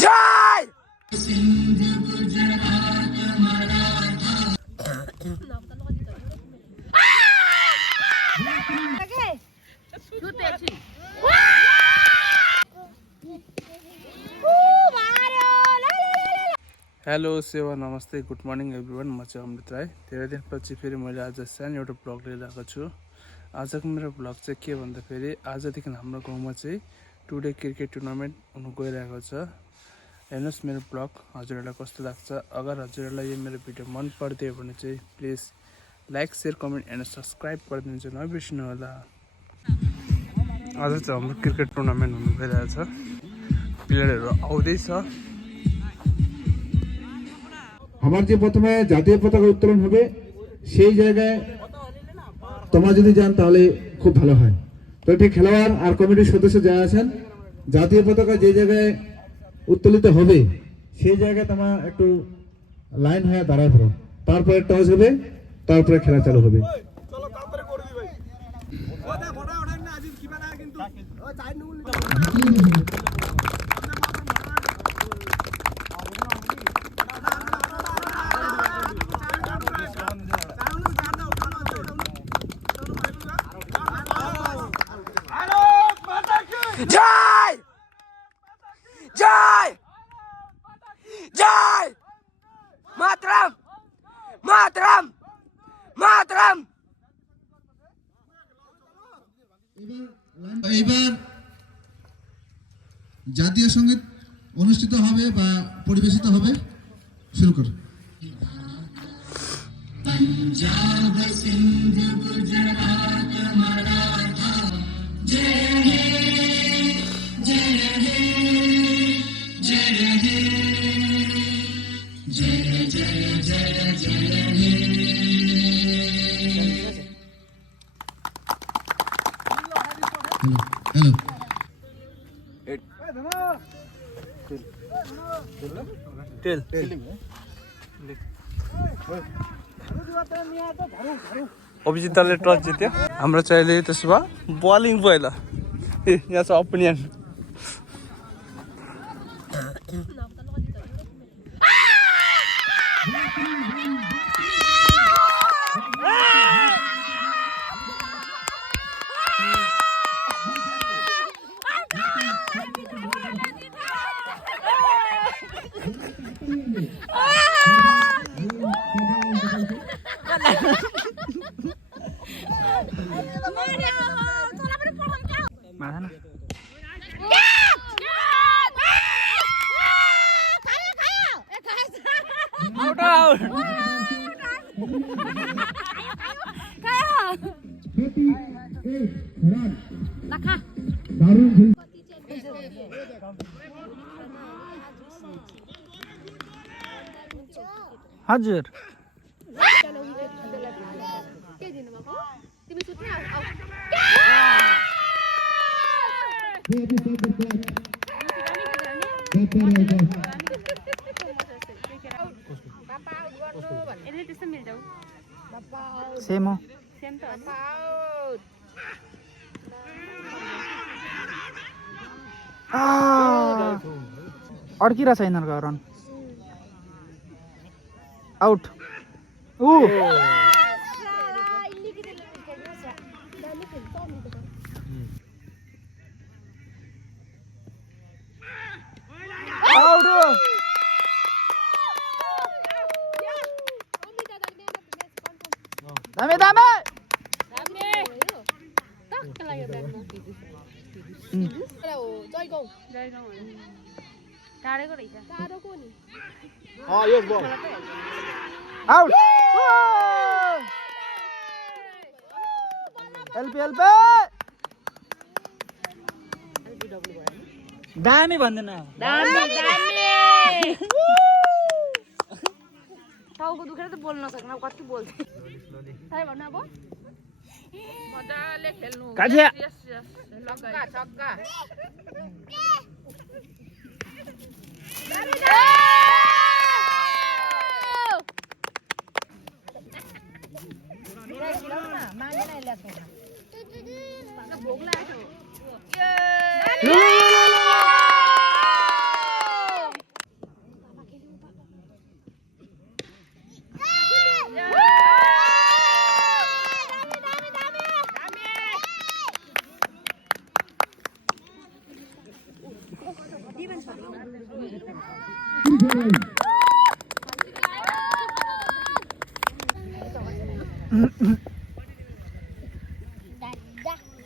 जय हेलो सेवा नमस्ते गुड मर्निङ एभ्रिवान म चाहिँ अमृत राई धेरै दिनपछि फेरि मैले आज सानो एउटा ब्लग लिएर आएको छु। आजको मेरो ब्लग चाहिँ के भन्दाखेरि आजदेखि हाम्रो गाउँमा चाहिँ टुडे क्रिकेट टुर्नामेन्ट हुनु गइरहेको छ। हेर्नुहोस् मेरो ब्लग हजुरहरूलाई कस्तो लाग्छ। अगर हजुरहरूलाई यो मेरो भिडियो मन पर्दियो भने चाहिँ please like share comment and subscribe गरिदिनु चाहिँ नबिर्सिनु होला। आज चाहिँ हाम्रो क्रिकेट टुर्नामेन्ट हुनु गइरहेको छ। प्लेयरहरू आउँदैछ। আমার যে প্রথমে জাতীয় পতাকা উত্তোলন হবে সেই জায়গায় তোমরা যদি যান তাহলে খুব ভালো হয়। তো ঠিক খেলোয়াড় আর কমিটির সদস্য যারা আছেন জাতীয় পতাকা যে জায়গায় উত্তোলিত হবে সেই জায়গায় তোমরা একটু লাইন হয়ে দাঁড়ায় পড়ো। তারপরে টস হবে, তারপরে খেলা চালু হবে। চলো তাড়াতাড়ি করে দি ভাই। ওটা ফটো ওঠান না আজিব কিবা না কিন্তু ওই চাই নুল जय जय जय मातरम मातरम मातरम। এবার জাতীয় সঙ্গীত অনুষ্ঠিত হবে বা পরিবেশিত হবে। শুরু করো। पंजाब सिंध गुजरात मराठा जय हे जय हे जय हे जय जय जय जय हे। हेलो टेल अभिजितले टच जित्यो। हाम्रो चाहिँ अहिले त्यसो भए बलिङ पहिला यहाँ छ ओपिनियन। हजुर सेम हो अड्किरहेछ यिनीहरूको रन आउट। दामे दामे आउट। एलपीएल पे दामी भन्दैन दामी दामी टाउको दुखेर त बोल्न सक्दैन कति बोल्छ साइ भन्नु अब मजाले खेल्नु काठिया छक्का छक्का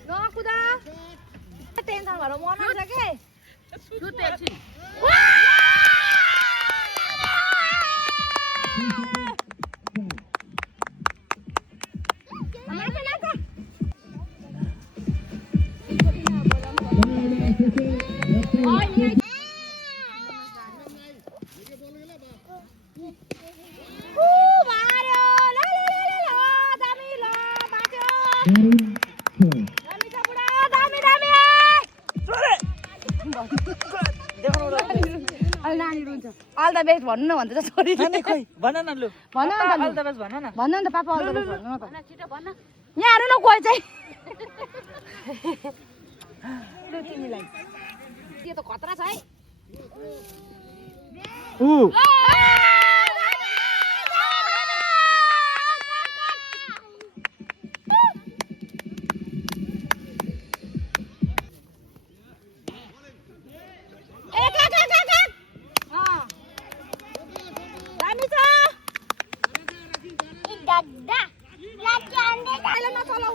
नकुदा टेन्सन भएर मनाउँछ के All the best भन्नु न भन्छ त छोरी नानी खोइ भन न लु भन न अल द बेस्ट भन न भन न पापा all the best भन्नु न त छिटो भन यहाँ हेर्नु न कोही चाहिँ लु तिमीलाई यो त खतरा छ है उ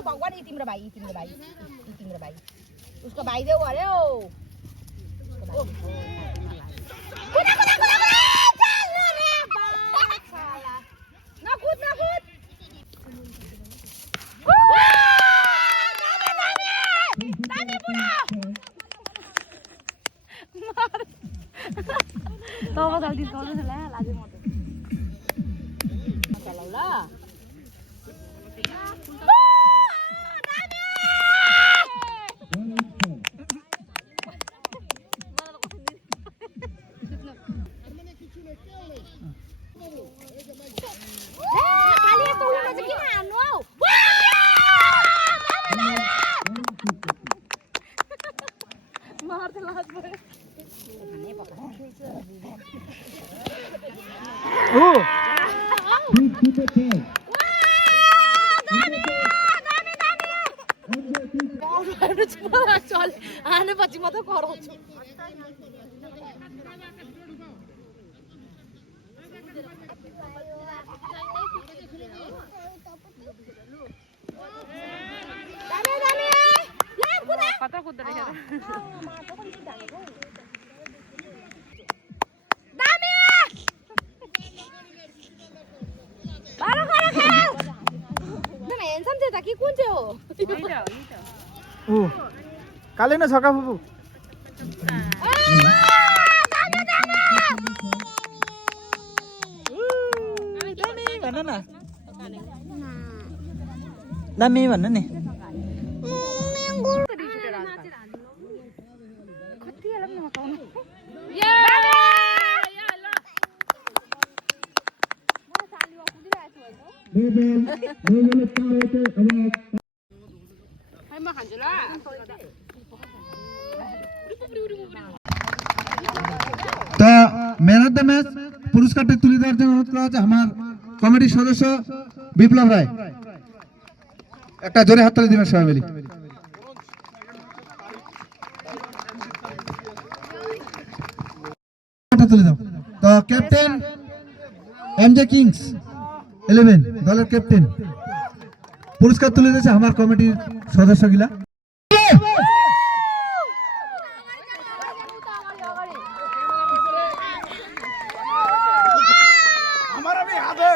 भगवान यी तिम्रो भाइ उसको भाइ देऊ अरे आने पछि म त कराउँछु कता कुद्दो रहेछ हेन्सम चाहिँ त कि कुन चाहिँ हो उ काले न छका फुपु भन न दामी भन्न नि তা ম্যান অফ দ্য ম্যাচ পুরস্কারটি তুলে দেওয়ার জন্য অনুরোধ করা হচ্ছে আমার কমিটির সদস্য বিপ্লব রায় একটা জোরে হাততালি দিবেন সবাই মিলে তুলে দাও তো ক্যাপ্টেন এমজে কিংস 11 দলের ক্যাপ্টেন পুরস্কার তুলে দিয়েছে আমার কমিটির সদস্যগুলা हमारा भी हाथ है